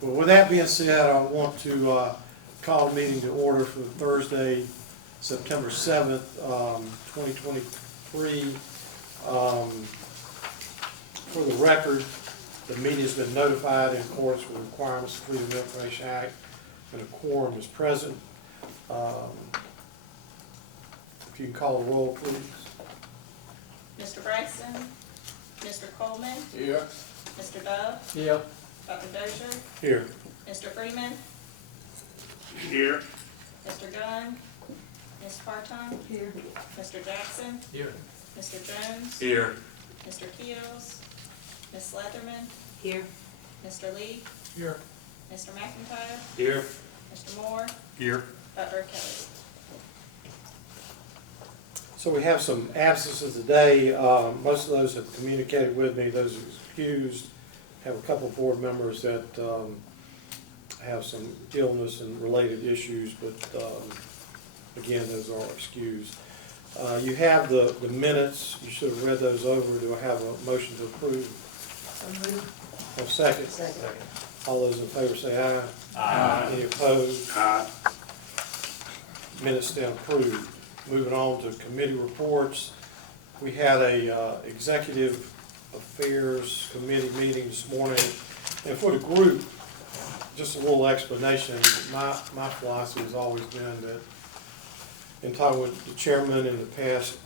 Well, with that being said, I want to call the meeting to order for Thursday, September 7th, 2023. For the record, the meeting has been notified in accordance with the requirements of the Freedom of Information Act, and a quorum is present. If you can call the roll, please. Mr. Braxton, Mr. Coleman, Here. Mr. Dove, Here. Dr. Dozier, Here. Mr. Freeman, Here. Mr. Gunn, Ms. Parton, Here. Mr. Jackson, Here. Mr. Jones, Here. Mr. Keels, Ms. Leatherman, Here. Mr. Lee, Here. Mr. McIntyre, Here. Mr. Moore, Here. Dr. Kelly. So we have some absences today. Most of those have communicated with me. Those are excused. Have a couple of board members that have some illness and related issues, but again, those are excused. You have the minutes. You should have read those over. Do I have a motion to approve? A second? Second. All those in favor say aye. Aye. Any opposed? Aye. Minutes stand approved. Moving on to committee reports. We had a executive affairs committee meeting this morning. And for the group, just a little explanation. My philosophy has always been that, in talking with the chairman in the past,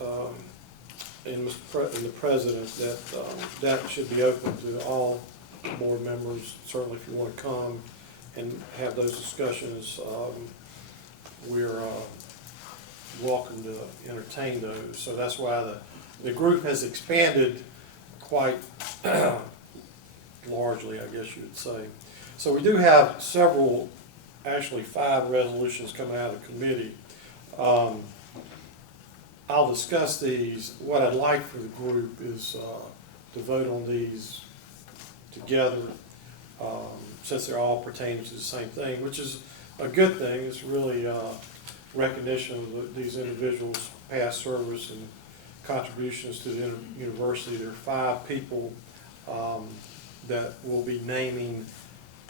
and the president, that that should be open to all board members. Certainly if you want to come and have those discussions, we're welcome to entertain those. So that's why the group has expanded quite largely, I guess you would say. So we do have several, actually 5 resolutions coming out of committee. I'll discuss these. What I'd like for the group is to vote on these together, since they're all pertaining to the same thing, which is a good thing. It's really recognition of these individuals' past service and contributions to the university. There are 5 people that will be naming.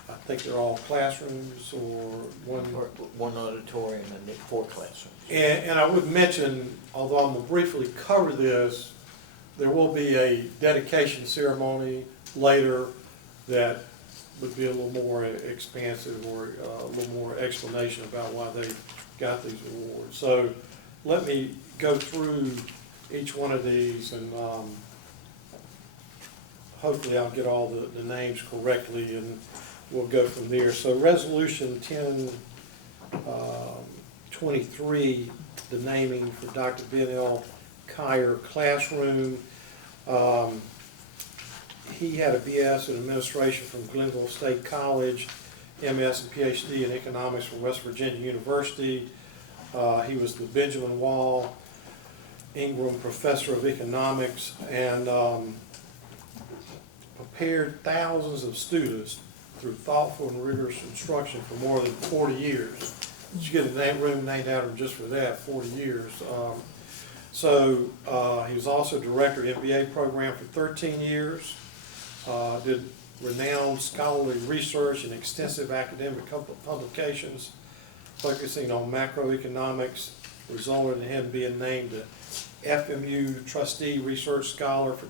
I think they're all classrooms or one auditorium and 4 classrooms. And I would mention, although I'm going to briefly cover this, there will be a dedication ceremony later that would be a little more expansive, or a little more explanation about why they got these awards. So let me go through each one of these, and hopefully I'll get all the names correctly, and we'll go from there. So Resolution 1023, the naming for Dr. Ben L. Kier Classroom. He had a BS in administration from Glenville State College, MS and PhD in economics from West Virginia University. He was the Benjamin Wall Ingram Professor of Economics, and prepared thousands of students through thoughtful and rigorous instruction for more than 40 years. You get a room named after him just for that, 40 years. So he was also director of MBA program for 13 years. Did renowned scholarly research and extensive academic publications focusing on macroeconomics, resulted in him being named the FMU Trustee Research Scholar for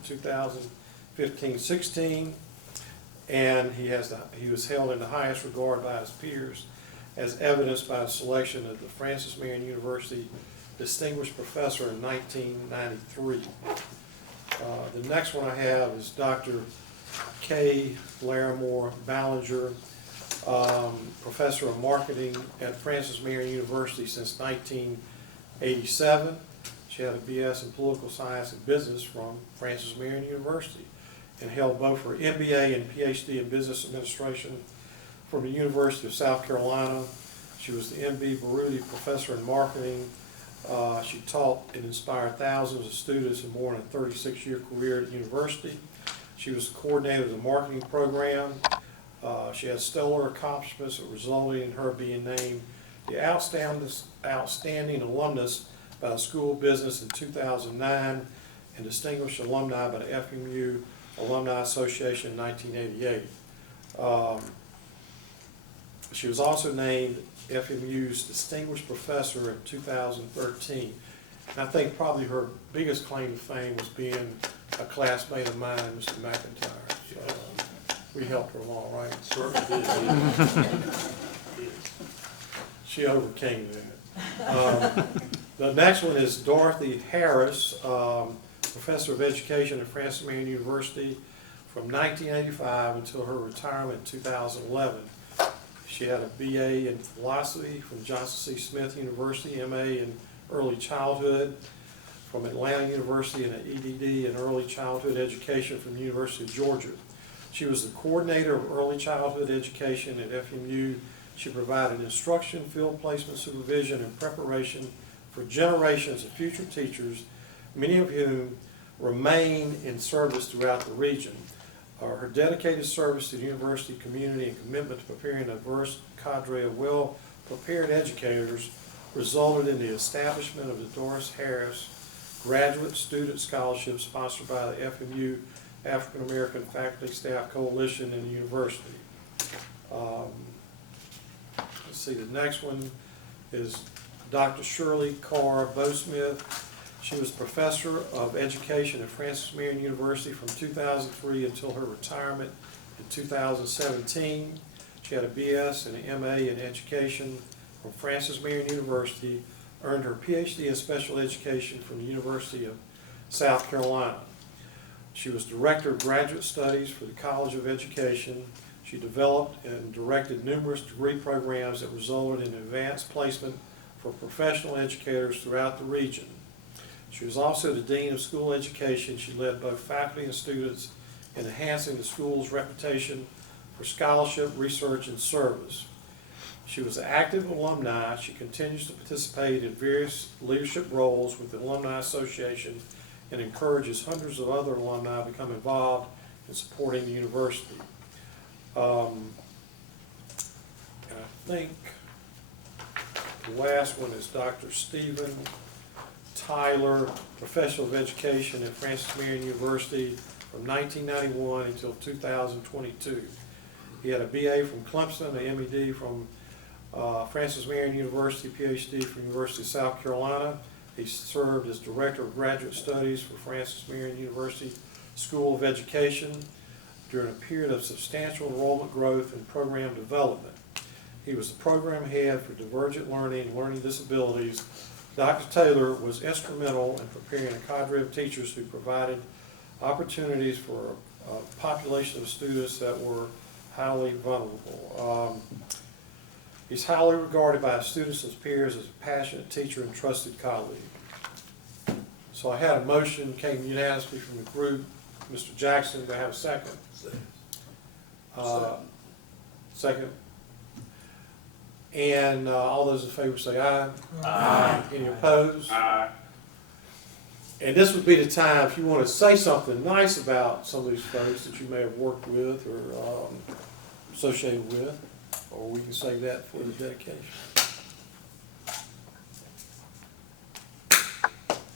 2015-16, and he was held in the highest regard by his peers, as evidenced by his selection of the Francis Marion University Distinguished Professor in 1993. The next one I have is Dr. K. Larimore Ballinger, Professor of Marketing at Francis Marion University since 1987. She had a BS in Political Science and Business from Francis Marion University, and held both her MBA and PhD in Business Administration from the University of South Carolina. She was the M.B. Baruti Professor in Marketing. She taught and inspired thousands of students in more than a 36-year career at the university. She was the coordinator of the marketing program. She had stellar accomplishments that resulted in her being named the outstanding alumnus by the School of Business in 2009, and distinguished alumni by the FMU Alumni Association in 1988. She was also named FMU's Distinguished Professor in 2013. And I think probably her biggest claim to fame was being a classmate of mine, Mr. McIntyre. So, we helped her along, right? Certainly did. She overcame that. The next one is Dorothy Harris, Professor of Education at Francis Marion University from 1985 until her retirement in 2011. She had a BA in Philosophy from Johnson C. Smith University, MA in Early Childhood from Atlanta University, and an EDD in Early Childhood Education from the University of Georgia. She was the coordinator of early childhood education at FMU. She provided instruction, field placement, supervision, and preparation for generations of future teachers, many of whom remain in service throughout the region. Her dedicated service to the university community and commitment to preparing a diverse cadre of well-prepared educators resulted in the establishment of the Doris Harris Graduate Student Scholarship sponsored by the FMU African American Faculty Staff Coalition in the university. Let's see, the next one is Dr. Shirley Carr Bowsmith. She was Professor of Education at Francis Marion University from 2003 until her retirement in 2017. She had a BS and an MA in Education from Francis Marion University, earned her PhD in Special Education from the University of South Carolina. She was Director of Graduate Studies for the College of Education. She developed and directed numerous degree programs that resulted in advanced placement for professional educators throughout the region. She was also the Dean of School Education. She led both faculty and students in enhancing the school's reputation for scholarship, research, and service. She was an active alumni. She continues to participate in various leadership roles with the Alumni Association and encourages hundreds of other alumni to become involved in supporting the university. And I think the last one is Dr. Stephen Tyler, Professor of Education at Francis Marion University from 1991 until 2022. He had a BA from Clemson, a MED from Francis Marion University, PhD from University of South Carolina. He served as Director of Graduate Studies for Francis Marion University School of Education during a period of substantial enrollment growth and program development. He was the program head for divergent learning and learning disabilities. Dr. Taylor was instrumental in preparing a cadre of teachers who provided opportunities for a population of students that were highly vulnerable. He's highly regarded by his students and his peers as a passionate teacher and trusted colleague. So I had a motion, came unanimously from the group. Mr. Jackson, do I have a second? Second. And all those in favor say aye. Aye. Any opposed? Aye. And this would be the time, if you want to say something nice about some of these folks that you may have worked with or associated with, or we can save that for the dedication.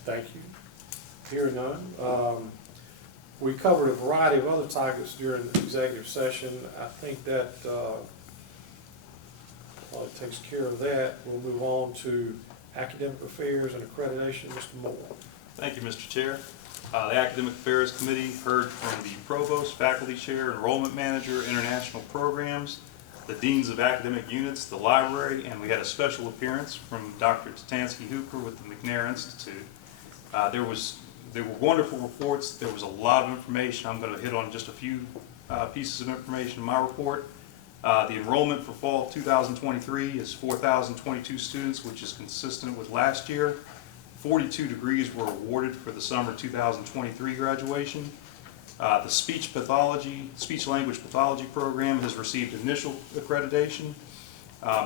Thank you. Hearing none. We covered a variety of other topics during the executive session. I think that while it takes care of that, we'll move on to academic affairs and accreditation. Mr. Moore. Thank you, Mr. Chair. The Academic Affairs Committee heard from the Provost, Faculty Chair, Enrollment Manager, International Programs, the Deans of Academic Units, the Library, and we had a special appearance from Dr. Tatansky-Hooper with the McNair Institute. They were wonderful reports. There was a lot of information. I'm going to hit on just a few pieces of information in my report. The enrollment for fall 2023 is 4,022 students, which is consistent with last year. 42 degrees were awarded for the summer 2023 graduation. The speech language pathology program has received initial accreditation.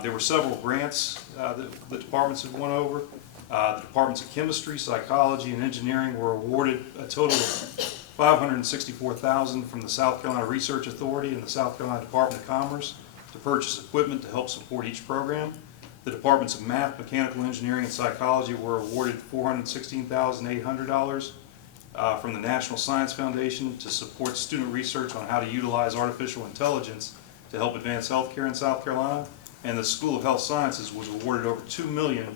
There were several grants that the departments have went over. The departments of chemistry, psychology, and engineering were awarded a total of $564,000 from the South Carolina Research Authority and the South Carolina Department of Commerce to purchase equipment to help support each program. The departments of math, mechanical engineering, and psychology were awarded $416,800 from the National Science Foundation to support student research on how to utilize artificial intelligence to help advance healthcare in South Carolina. and the School of Health Sciences was awarded over $2 million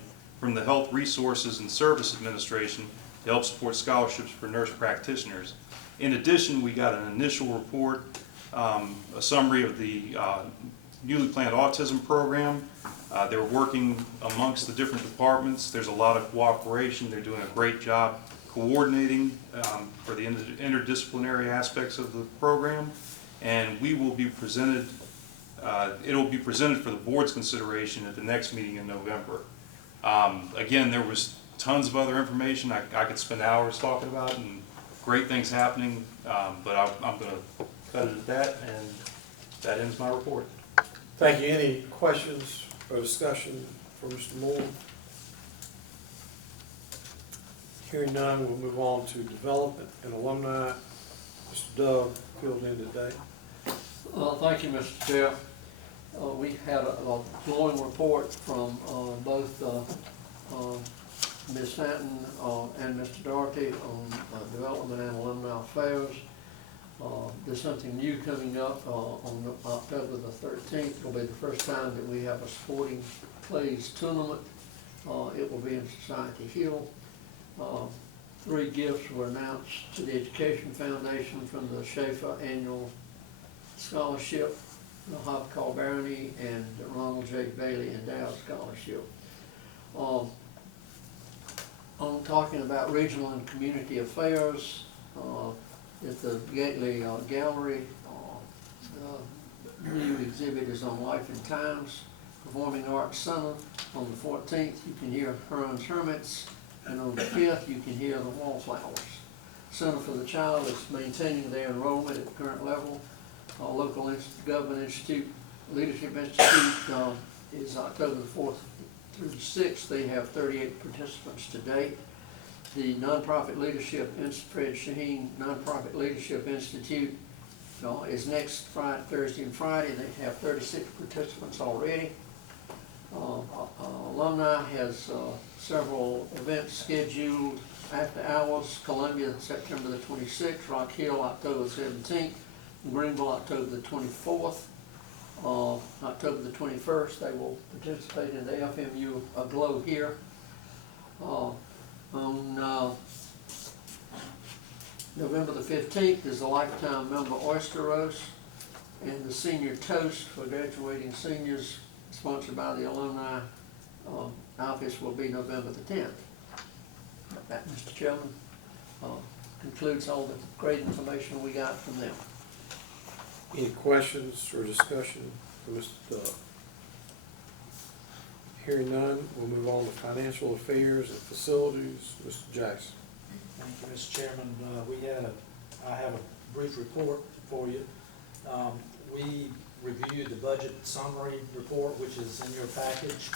from the Health Resources and Service Administration to help support scholarships for nurse practitioners. In addition, we got an initial report, a summary of the newly planned autism program. They're working amongst the different departments. There's a lot of cooperation. They're doing a great job coordinating for the interdisciplinary aspects of the program. And we will be presented, it will be presented for the board's consideration at the next meeting in November. Again, there was tons of other information I could spend hours talking about, and great things happening, but I'm going to cut it at that, and that ends my report. Thank you. Any questions or discussion for Mr. Moore? Hearing none, we'll move on to development and alumni. Mr. Doug filled in today. Thank you, Mr. Chair. We had a glowing report from both Ms. Stanton and Mr. Doherty on development and alumni affairs. There's something new coming up on October the 13th. It'll be the first time that we have a sporting clays tournament. It will be in Society Hill. 3 gifts were announced to the Education Foundation from the Schaefer Annual Scholarship, the Hop Call Barony, and the Ronald J. Bailey Endowed Scholarship. I'm talking about regional and community affairs. At the Gately Gallery, the new exhibit is on Life and Times. Performing Arts Center on the 14th, you can hear Heron's Hermits, and on the 5th, you can hear the Wallflowers. Center for the Child is maintaining their enrollment at the current level. Local Government Institute, Leadership Institute is October the 4th through the 6th. They have 38 participants to date. The Nonprofit Leadership, Fred Shaheen Nonprofit Leadership Institute is next Friday, Thursday and Friday. They have 36 participants already. Alumni has several events scheduled after hours. Columbia, September the 26th, Rock Hill, October the 17th, Greenville, October the 24th. October the 21st, they will participate in the FMU Aglow here. On November the 15th is the Lifetime Member Oyster Roast, and the Senior Toast for graduating seniors, sponsored by the Alumni Office, will be November the 10th. That, Mr. Chairman, concludes all the great information we got from them. Any questions or discussion for Mr. Doug? Hearing none, we'll move on to financial affairs and facilities. Mr. Jackson. Thank you, Mr. Chairman. I have a brief report for you. We reviewed the budget summary report, which is in your package,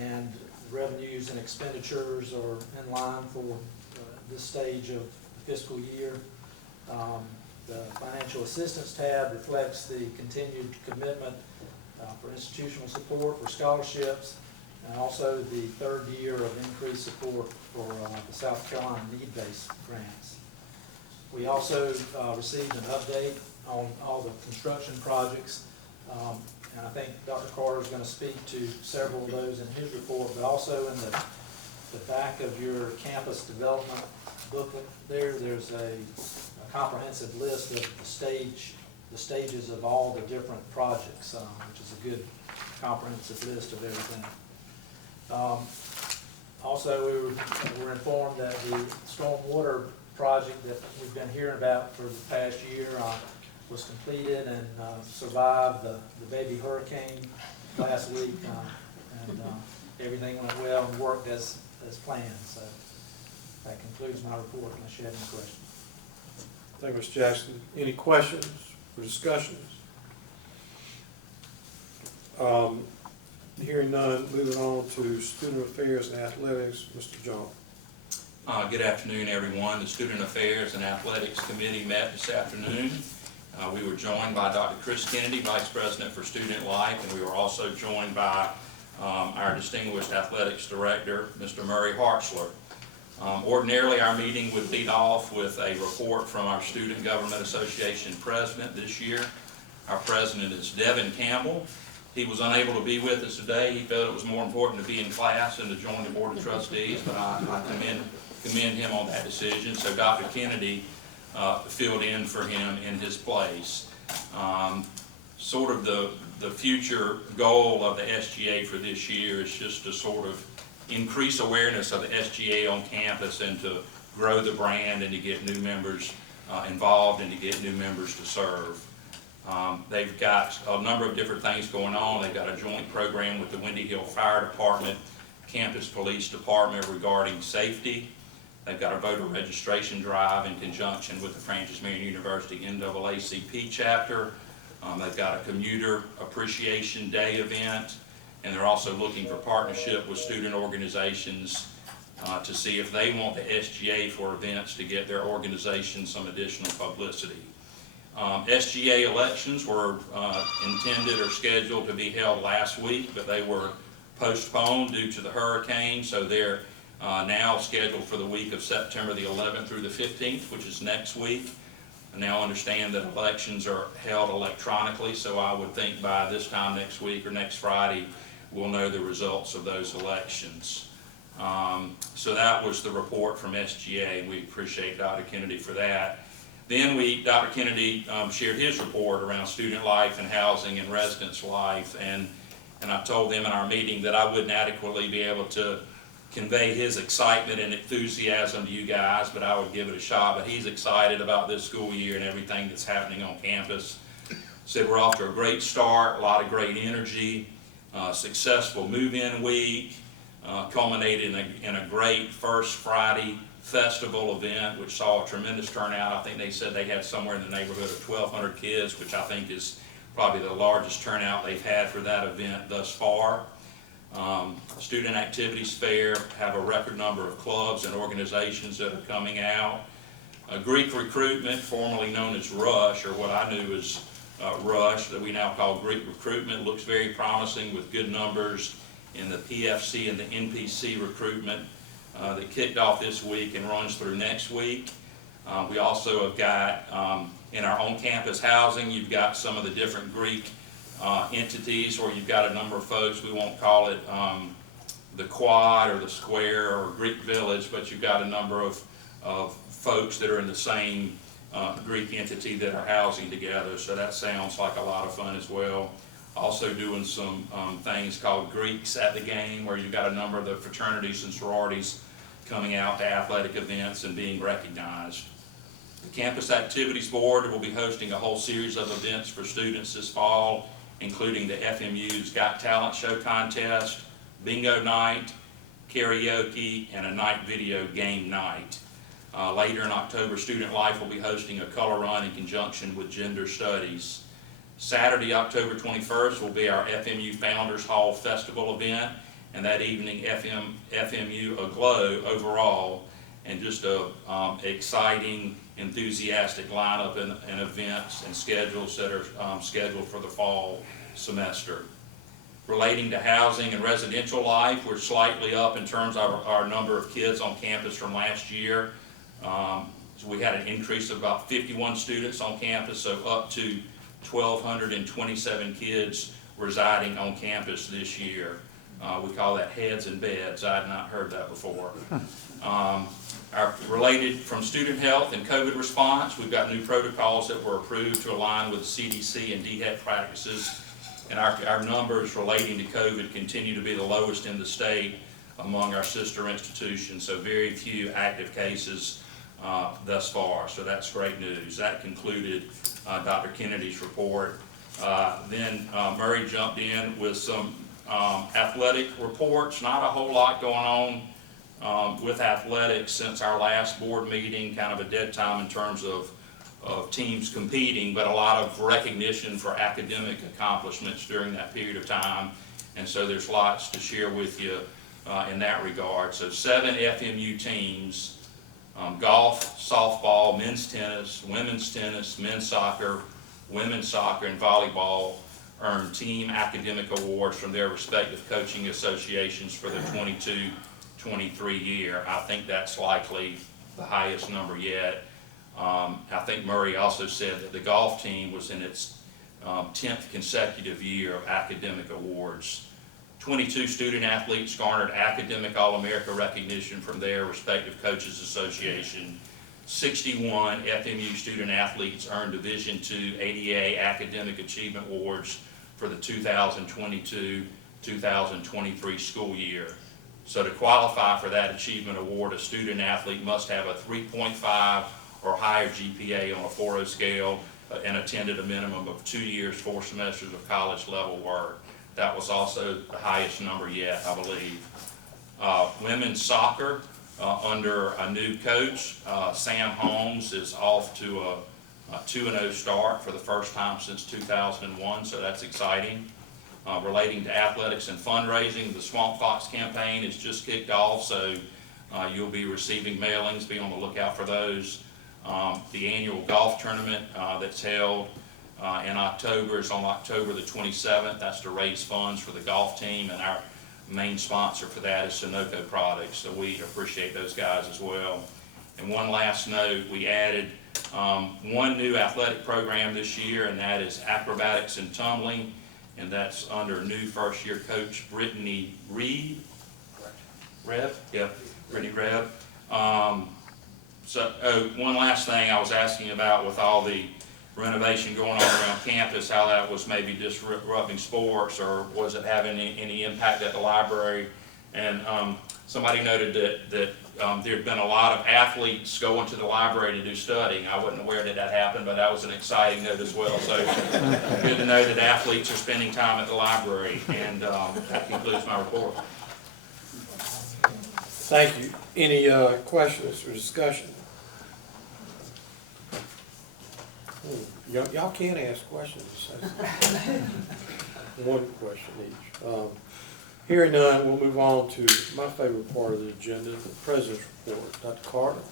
and revenues and expenditures are in line for this stage of the fiscal year. The financial assistance tab reflects the continued commitment for institutional support, for scholarships, and also the 3rd year of increased support for the South Carolina need-based grants. We also received an update on all the construction projects, and I think Dr. Carter is going to speak to several of those in his report, but also in the back of your campus development booklet there's a comprehensive list of the stages of all the different projects, which is a good comprehensive list of everything. Also, we were informed that the stormwater project that we've been hearing about for the past year was completed and survived the baby hurricane last week, and everything went well and worked as planned. So that concludes my report, unless you have any questions. Thank you, Mr. Jackson. Any questions or discussions? Hearing none, moving on to student affairs and athletics. Mr. John. Good afternoon, everyone. The Student Affairs and Athletics Committee met this afternoon. We were joined by Dr. Chris Kennedy, Vice President for Student Life, and we were also joined by our distinguished athletics director, Mr. Murray Hartzler. Ordinarily, our meeting would lead off with a report from our Student Government Association president this year. Our president is Devin Campbell. He was unable to be with us today. He felt it was more important to be in class than to join the Board of Trustees, but I commend him on that decision. So Dr. Kennedy filled in for him in his place. Sort of the future goal of the SGA for this year is just to sort of increase awareness of the SGA on campus and to grow the brand and to get new members involved and to get new members to serve. They've got a number of different things going on. They've got a joint program with the Windy Hill Fire Department, Campus Police Department regarding safety. They've got a voter registration drive in conjunction with the Francis Marion University NAACP chapter. They've got a commuter appreciation day event, and they're also looking for partnership with student organizations to see if they want the SGA for events to get their organization some additional publicity. SGA elections were intended or scheduled to be held last week, but they were postponed due to the hurricane, so they're now scheduled for the week of September the 11th through the 15th, which is next week. I now understand that elections are held electronically, so I would think by this time next week or next Friday, we'll know the results of those elections. So that was the report from SGA. We appreciate Dr. Kennedy for that. Then Dr. Kennedy shared his report around student life and housing and residence life, and I told them in our meeting that I wouldn't adequately be able to convey his excitement and enthusiasm to you guys, but I would give it a shot. But he's excited about this school year and everything that's happening on campus. Said we're off to a great start, a lot of great energy, successful move-in week, culminated in a great First Friday festival event, which saw a tremendous turnout. I think they said they had somewhere in the neighborhood of 1,200 kids, which I think is probably the largest turnout they've had for that event thus far. Student Activities Fair, have a record number of clubs and organizations that are coming out. Greek Recruitment, formerly known as Rush, or what I knew as Rush, that we now call Greek Recruitment, looks very promising with good numbers in the PFC and the NPC recruitment that kicked off this week and runs through next week. We also have got, in our on-campus housing, you've got some of the different Greek entities, or you've got a number of folks, we won't call it the Quad or the Square or Greek Village, but you've got a number of folks that are in the same Greek entity that are housing together, so that sounds like a lot of fun as well. Also doing some things called Greeks at the Game, where you've got a number of the fraternities and sororities coming out to athletic events and being recognized. The Campus Activities Board will be hosting a whole series of events for students this fall, including the FMU's Got Talent Show contest, bingo night, karaoke, and a night video game night. Later in October, Student Life will be hosting a color run in conjunction with Gender Studies. Saturday, October 21st, will be our FMU Founders Hall Festival event, and that evening FMU Aglow overall, and just a exciting, enthusiastic lineup and events and schedules that are scheduled for the fall semester. Relating to housing and residential life, we're slightly up in terms of our number of kids on campus from last year. So we had an increase of about 51 students on campus, so up to 1,227 kids residing on campus this year. We call that heads and beds. I had not heard that before. Our related from student health and COVID response, we've got new protocols that were approved to align with CDC and DHEC practices, and our numbers relating to COVID continue to be the lowest in the state among our sister institutions, so very few active cases thus far, so that's great news. That concluded Dr. Kennedy's report. Then Murray jumped in with some athletic reports. Not a whole lot going on with athletics since our last board meeting, kind of a dead time in terms of teams competing, but a lot of recognition for academic accomplishments during that period of time, and so there's lots to share with you in that regard. So 7 FMU teams, golf, softball, men's tennis, men's soccer, women's soccer, and volleyball earned team academic awards from their respective coaching associations for the 22-23 year. I think that's likely the highest number yet. I think Murray also said that the golf team was in its 10th consecutive year of academic awards. 22 student athletes garnered academic All-America recognition from their respective coaches association. 61 FMU student athletes earned Division II ADA Academic Achievement Awards for the 2022-2023 school year. So to qualify for that achievement award, a student athlete must have a 3.5 or higher GPA on a 4.0 scale and attended a minimum of 2 years, 4 semesters of college level work. That was also the highest number yet, I believe. Women's soccer, under a new coach, Sam Holmes, is off to a 2-0 start for the first time since 2001, so that's exciting. Relating to athletics and fundraising, the Swamp Fox campaign has just kicked off, so you'll be receiving mailings. Be on the lookout for those. The annual golf tournament that's held in October is on October the 27th. That's to raise funds for the golf team, and our main sponsor for that is Sunoco Products, so we appreciate those guys as well. And one last note, we added one new athletic program this year, and that is acrobatics and tumbling, and that's under new first-year coach Brittany Reed. Rev? Yep, Brittany Rev. One last thing I was asking about with all the renovation going on around campus, how that was maybe disrupting sports, or was it having any impact at the library? And somebody noted that there had been a lot of athletes going to the library to do studying. I wasn't aware that happened, but that was an exciting note as well. So good to know that athletes are spending time at the library. And that concludes my report. Thank you. Any questions or discussion? Y'all can ask questions. One question each. Hearing none, we'll move on to my favorite part of the agenda, the President's report. Dr. Carter?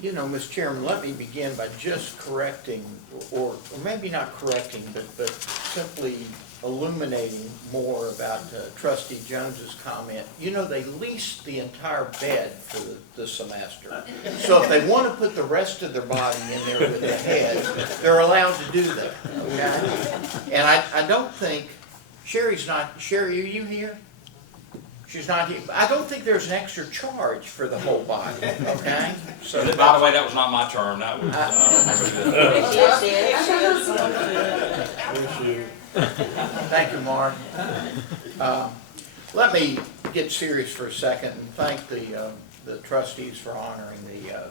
You know, Mr. Chairman, let me begin by just correcting, or maybe not correcting, but simply illuminating more about Trustee Jones's comment. You know, they leased the entire bed for the semester. So if they want to put the rest of their body in there with the head, they're allowed to do that, okay? And I don't think, Sherry, are you here? She's not here. I don't think there's an extra charge for the whole body, okay? So by the way, that was not my term. That was Thank you, Mark. Let me get serious for a second and thank the trustees for honoring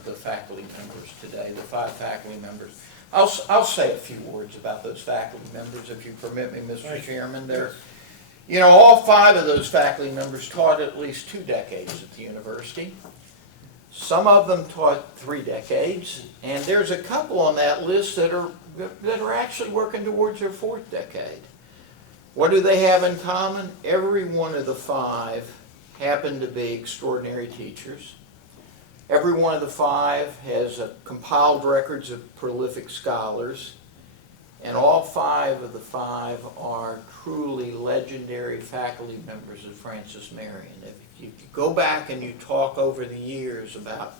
the faculty members today, the 5 faculty members. I'll say a few words about those faculty members, if you permit me, Mr. Chairman. You know, all 5 of those faculty members taught at least 2 decades at the university. Some of them taught 3 decades, and there's a couple on that list that are actually working towards their 4th decade. What do they have in common? Every one of the 5 happen to be extraordinary teachers. Every one of the 5 has compiled records of prolific scholars. And all 5 of the 5 are truly legendary faculty members of Francis Marion. If you go back and you talk over the years about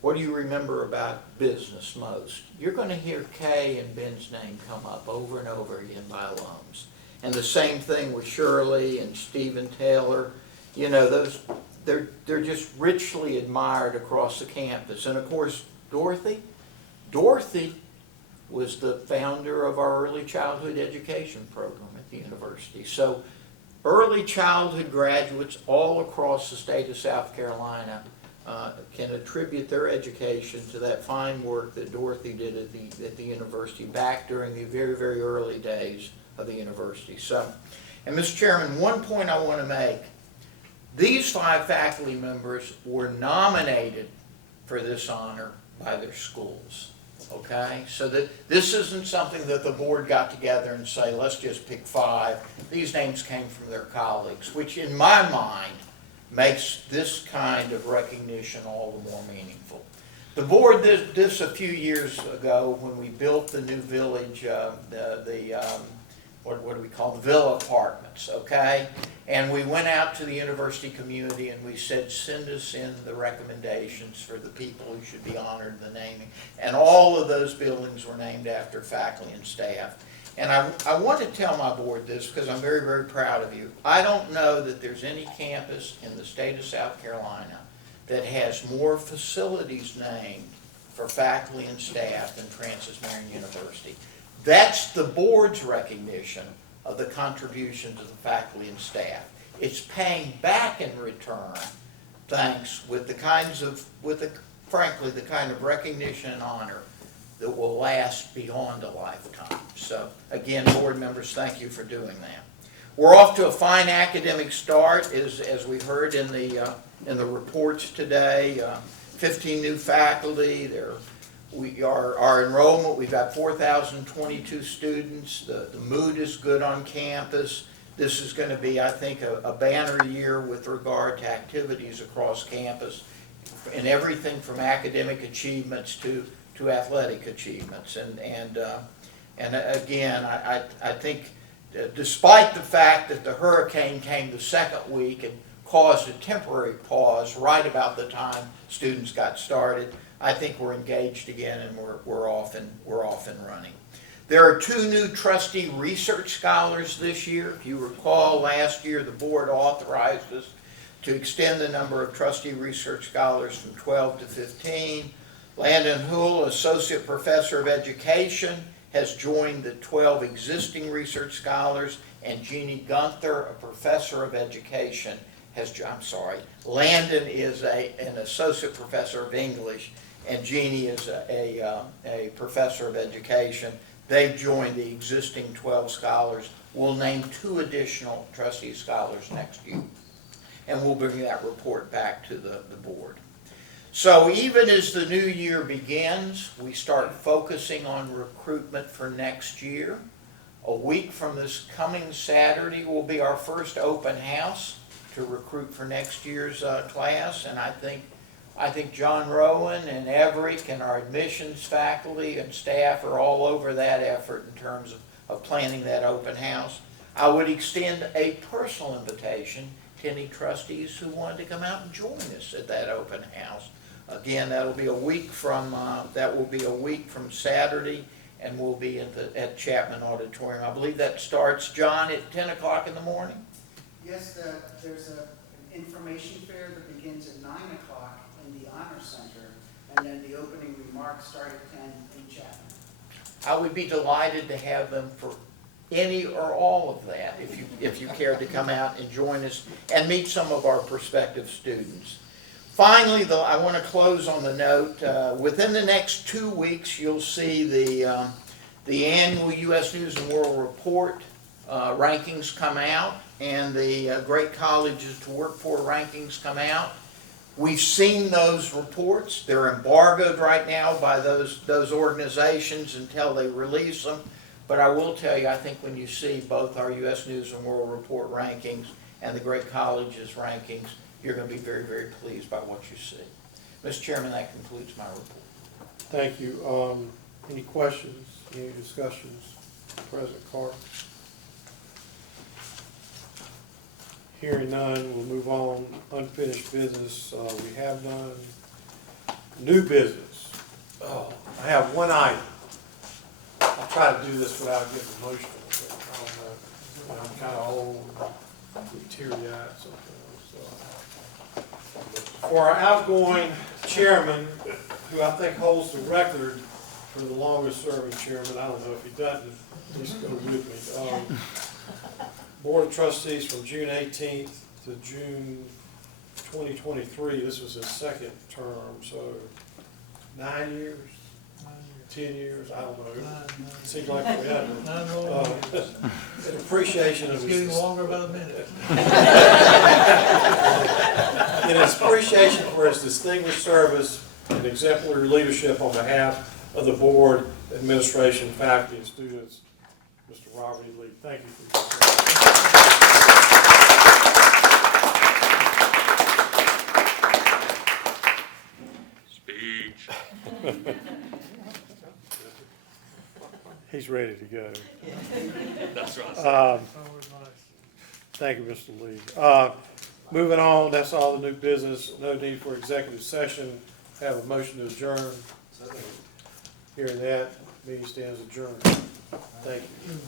what do you remember about business most, you're going to hear Kay and Ben's name come up over and over again by alums. And the same thing with Shirley and Stephen Taylor. You know, they're just richly admired across the campus. And of course, Dorothy was the founder of our early childhood education program at the university. So early childhood graduates all across the state of South Carolina can attribute their education to that fine work that Dorothy did at the university back during the very, very early days of the university. So, and Mr. Chairman, one point I want to make. These 5 faculty members were nominated for this honor by their schools. Okay, so that this isn't something that the board got together and say, let's just pick 5. These names came from their colleagues, which in my mind makes this kind of recognition all the more meaningful. The board did this a few years ago when we built the new village, what do we call the villa apartments, okay? And we went out to the university community and we said, send us in the recommendations for the people who should be honored in the naming. And all of those buildings were named after faculty and staff. And I want to tell my board this because I'm very, very proud of you. I don't know that there's any campus in the state of South Carolina that has more facilities named for faculty and staff than Francis Marion University. That's the board's recognition of the contributions of the faculty and staff. It's paying back in return, thanks, with the kinds of, frankly, the kind of recognition and honor that will last beyond a lifetime. So, again, board members, thank you for doing that. We're off to a fine academic start, as we heard in the reports today. 15 new faculty. Our enrollment, we've got 4,022 students. The mood is good on campus. This is going to be, I think, a banner year with regard to activities across campus, and everything from academic achievements to athletic achievements. And again, I think despite the fact that the hurricane came the second week and caused a temporary pause right about the time students got started, I think we're engaged again and we're off and running. There are 2 new trustee research scholars this year. If you recall, last year the board authorized us to extend the number of trustee research scholars from 12 to 15. Landon Hull, Associate Professor of Education, has joined the 12 existing research scholars, and Jeannie Gunther, a Professor of Education, Landon is an Associate Professor of English, and Jeannie is a Professor of Education. They've joined the existing 12 scholars. We'll name 2 additional trustee scholars next year, and we'll bring that report back to the board. So even as the new year begins, we start focusing on recruitment for next year. A week from this coming Saturday will be our first open house to recruit for next year's class, and I think John Rowan and Everett and our admissions faculty and staff are all over that effort in terms of planning that open house. I would extend a personal invitation to any trustees who wanted to come out and join us at that open house. Again, that will be a week from Saturday, and we'll be at Chapman Auditorium. I believe that starts, John, at 10 o'clock in the morning? Yes, there's an information fair that begins at 9 o'clock in the Honor Center, and then the opening remarks start at 10 in Chapman. I would be delighted to have them for any or all of that, if you care to come out and join us and meet some of our prospective students. Finally, though, I want to close on the note, within the next 2 weeks, you'll see the annual U.S. News and World Report rankings come out, and the Great Colleges to Work For rankings come out. We've seen those reports. They're embargoed right now by those organizations until they release them. But I will tell you, I think when you see both our U.S. News and World Report rankings and the Great Colleges rankings, you're going to be very, very pleased by what you see. Mr. Chairman, that concludes my report. Thank you. Any questions, any discussions? President Carter? Hearing none, we'll move on. Unfinished business, we have none. New business. Oh, I have one item. I'll try to do this without getting emotional, but I don't know. I'm kind of old, teary-eyed sometimes. So. For our outgoing chairman, who I think holds the record for the longest serving chairman, I don't know if he doesn't, please go with me. Board of Trustees from June 18th to June 2023, this was his second term, so 9 years, 10 years, I don't know. It seems like forever. In appreciation of his... It's getting longer by the minute. In his appreciation for his distinguished service and exemplary leadership on behalf of the board, administration, faculty, and students, Mr. Robert E. Lee, thank you for your service. Speech. He's ready to go. That's right. Thank you, Mr. Lee. Moving on, that's all the new business. No need for executive session. Have a motion to adjourn. Hearing that, meeting stands adjourned. Thank you.